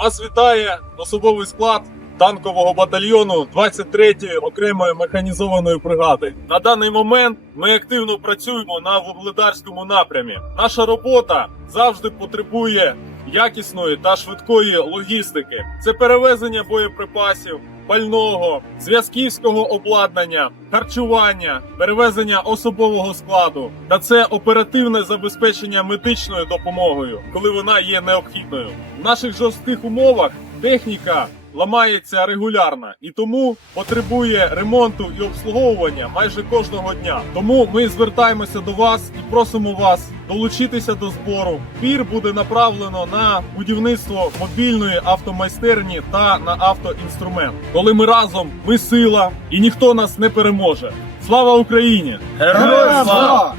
Вас вітає особовий склад танкового батальйону 23-ї окремої механізованої бригади. На даний момент ми активно працюємо на вугледарському напрямі. Наша робота завжди потребує якісної та швидкої логістики. Це перевезення боєприпасів, пального, зв'язківського обладнання, харчування, перевезення особового складу та це оперативне забезпечення медичною допомогою, коли вона є необхідною. В наших жорстких умовах техніка ламається регулярно і тому потребує ремонту і обслуговування майже кожного дня. Тому ми звертаємося до вас і просимо вас долучитися до збору. Пір буде направлено на будівництво мобільної автомайстерні та на автоінструмент. Коли ми разом, ми сила і ніхто нас не переможе. Слава Україні! Героям слава!